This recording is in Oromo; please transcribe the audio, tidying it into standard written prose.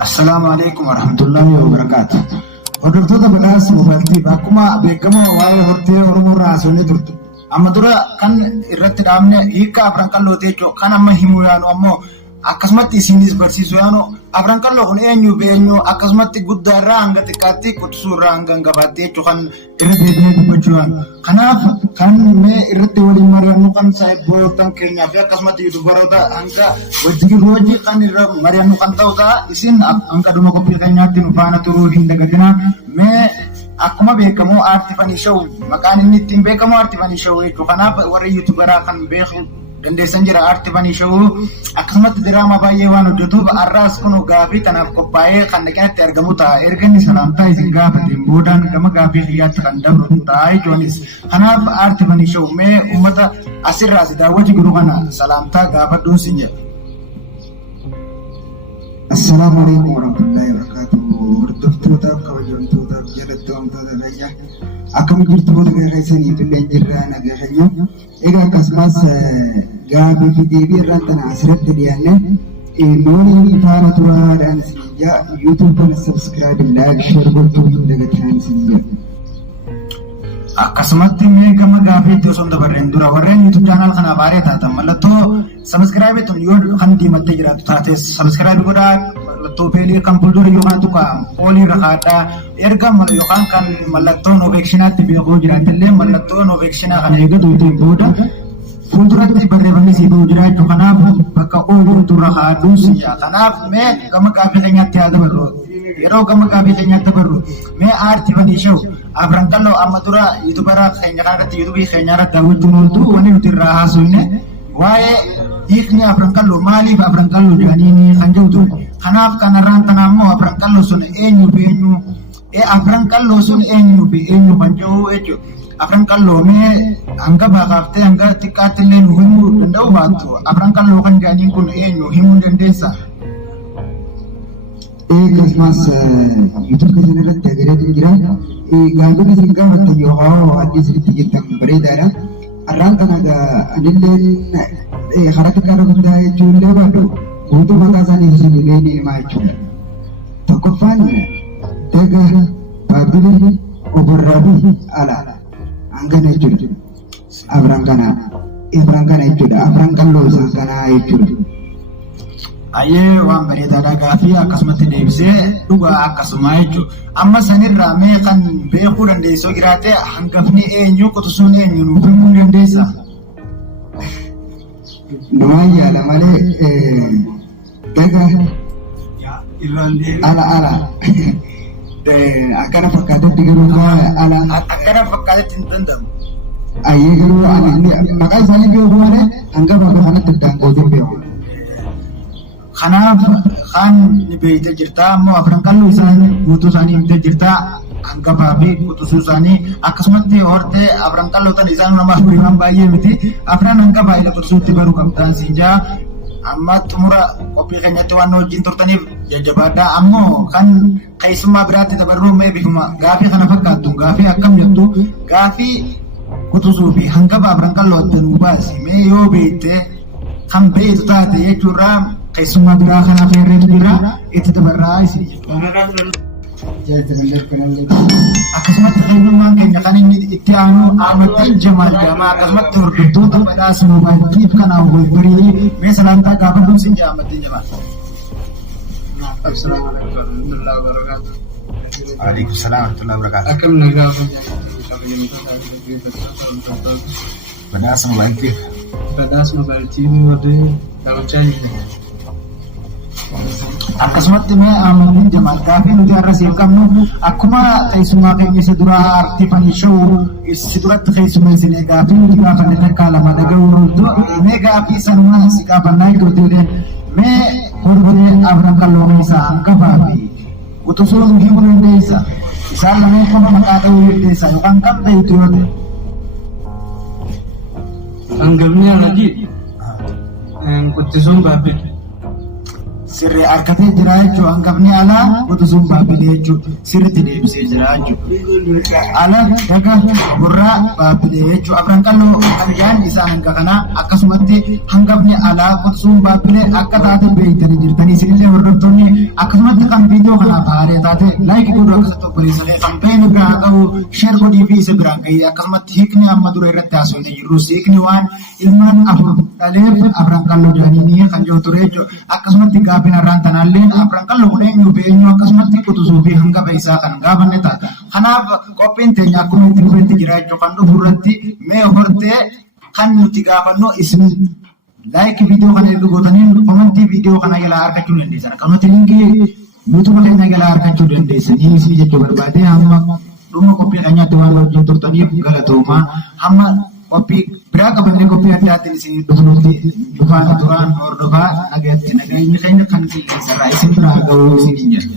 Assalamualaikum warahmatullahi wabarakatuh. Hordoftoota badhaasa mobaayiltii akkuma beekamu waa'ee hortee Oromoo raasonni turtu. Amma dura kan irratti dhaabne hiika afran qalloo jechuudha. Kan amma himuu yaanu ammoo akkasumatti isinis barsiisuu yaanu afran qalloo kun eenyu beenyu akkasumatti guddaarraa hanga xiqqaatti quxisuurraa hanga gabaatti jechuudha kan irra deebi'ee dubbachuu yaanu. Kanaaf kan mee irratti waliin mari'annu kan saayibootan keenyaa fi akkasumatti yuutubaroota hanga wajjin roojii kan irra mari'annu kan ta'u ta'a isin hanga dhuma qophii keenyaatti nu faana turuu hin dagatinaa. Mee akkuma beekamu aartii fanii shawuu maqaan inni ittiin beekamu aartii fanii shawuu jechuudha. Kanaaf warri yuutubaraa kan beeku dandeessan jira aartii fanii shawuu akkasumatti diraamaa baay'ee waan hojjetuuf har'aas kun gaafii kanaaf qophaa'ee kan dhaqeetti argamu ta'a. Erga inni salaamtaa isin gaafateen boodaan gama gaafii xiyyaatti kan dabru ta'a jechuunis. Kanaaf aartii fanii shawuu mee uummata asirraa si daawwatu jiru kana salaamtaa gaafadhuun sin jedha. Assalamualaikum warahmatullahi wabarakatuh. Hordoftoota kabajamtootaaf jaallatamtoota fayyaa akkam jirtu boota keessanii tulleen jirraa nagaa keenya. Egaa akkasumas gaafii fi deebii irraan tana asirratti dhiyaanne nooni faana turaadhaan isin jaa YouTube kana subscribe like share gochuu hin dagatinaan isin jaa. Akkasumatti mee gama gaafiitti osoo hin dabarreen dura warreen YouTube channel kana baaree taatan mallattoo subscribe tun yoo kan diimattee jiraatu taates subscribe godhaa mallattoo beelii kan fuuldura yookaan tuqa oolii rakaadhaa erga yookaan kan mallattoo noveekshinaatti beekuu jiraatillee mallattoo noveekshinaa kana eegatuutiin booda fuulduratti barreeffamni sii ba'u jiraachuu kanaaf bakka oolii turra haadhuun siyyaa kanaaf mee gama gaafii keenyaatti haa dabarru yeroo gama gaafii keenyaatti dabarru mee aartii fanii shawuu afran qalloo amma dura yuutubaraa keenya kanarratti yuutubii keenya irratti daawwachuun ooltu wanni nuti irraa haasofne waa'ee hiikni afran qalloo maaliif afran qalloo jedhanii kan jedhutu kanaaf kanarraan tana ammoo afran qalloo sun eenyu fi eenyu afran qalloo sun eenyu fi eenyu kan jedhu jechuudha. Afran qalloo mee hanga baaqaaftee hanga xiqqaatti illee nu himuu danda'u baattu afran qalloo kan jedhaniin kun eenyu himuu dandeessaa? Akkasumas YouTube kana irratti agaratu jira. Gaafii isin gaafatan yoo adii isinitti jettan bareedaadha. Har'aan kana anillee harka kana guddaa jechuun illee baadhu guutuu maqaa isaanii isin illee ni himaa jechuudha. Tokkoffaan daga baabilii obarraa fi alaa hangana jechuudha. Afran kana jechuudha. Afran qalloo isaan kanaa jechuudha. Ayyee waan bareedaadha gaafii akkasumatti deebisee dhugaa akkasuma jechuudha. Amma sanirraa mee kan beekuu dandeessoo jiraate hangafni eenyu quxisuun eenyu nuuf himuu dandeessaa? Namaan yaala malee daga ala akkana fakkaatetti garuu ala akkana fakkaatetti hin danda'amu. Ayyee garuu maqaa isaanii beeku malee hanga bakka kanatti daangootiin beeku. Kanaaf kan ni beeyte jirtaa ammoo afran qalloo isaanii guutuu isaanii himtee jirtaa hangafaa fi quxisuu isaanii akkasumatti hortee afran qalloo tan isaan namaaf birimaan baay'ee miti afran hangafaa ila quxisuutti baruu qabdaan siin jaa amma xumura qophii keenyatti waan wajjin turtaniif jajjabaadhaa ammoo kan keessummaa biraatti dabarruu mee bifuma gaafii kana fakkaattu gaafii akkam jettu gaafii quxisuu fi hangafa afran qalloo addanuu baasi mee yoo beeyte kan beeytu taate jechuurraa keessummaa biraa kana feerreetu jira itti dabarraa isin akkasumatti eenyummaan keenya kan inni itti aanu Ahmad Jamaal Jaamaa akkasumatti hordoftoota badhaasa moobaayiltiif kanaan wal barii mee salaamtaa gaafadhuun sin jaa Ahmad Jamaal. Waalaikum salaam warahmatullahi wabarakatuh. Akkam nagaa badhaasa moobaayiltiif. Badhaasa moobaayiltiif warri daawwachaa jiru. Akkasumatti mee Ahmad Jamaal gaafii nuti har'a siif qabnu akkuma keessummaa keenya isa duraa aartii fanii shawuu si duratti keessummeessine gaafii nuti gaafanne takkaa lama dhaga'uu roobdu mee gaafii sanuma si gaafannaa jirtuutiin mee hortee afran qalloo keessaa hangafaa fi quxisuu himuu dandeessa isaan lameen qofa maqaa dha'uu dandeessa yookaan kan beektu yoo ta'e. Hangafni anadii quxisuun baabbiidha. sirri harkatee jira jechuudha. Hangafni alaa utusuun baabbilee jechuudha. Sirriitti deebisee jira jechuudha. Ala daga gurraa baabbilee jechuudha. Afran qalloo kan jaan isaan hanga kanaa akkasumatti hangafni alaa utusuun baabbilee akka taate beektanii jirtanii isinillee hordoftoonni akkasumatti kan viidiyoo kanaaf haaree taate laayikii godhuu akkasatti obboleessanee kan ta'een irraa qabu sheer godhii fi isa biraan gahee akkasumatti hiikni amma dura irratti haasofnee jirru hiikni waan ilmaan afur dhaleef afran qalloo jaanii kan jiru ture jechuudha. Akkasumatti gaaffiin irraan tanaallee afran qalloo kun eenyu akkasumatti qutusuu fi hangafa isaa kan gaafanne ta'a. Kanaaf qophiin teenya akkuma itti dhufetti jira jechuudha. Kan dhufu irratti mee hortee kan nuti gaafannu isin laayikii viidiyoo kana erga gootaniin komentii viidiyoo kana jalaa argachuu dandeessan. Akkasumatti linkii yuutuuba keenya jalaa argachuu dandeessanii isii jechuu barbaade hamma dhuma qophii keenyaatti waan wajjin turtaniif galatoomaa hamma qophii biraa qabannee qophii adda addaatiin isin dhufnutti dhufaan duraan hordofaa nagayatti nagayni keenya kan qilleensarraa isin biraa ga'uu isin hin jedhu.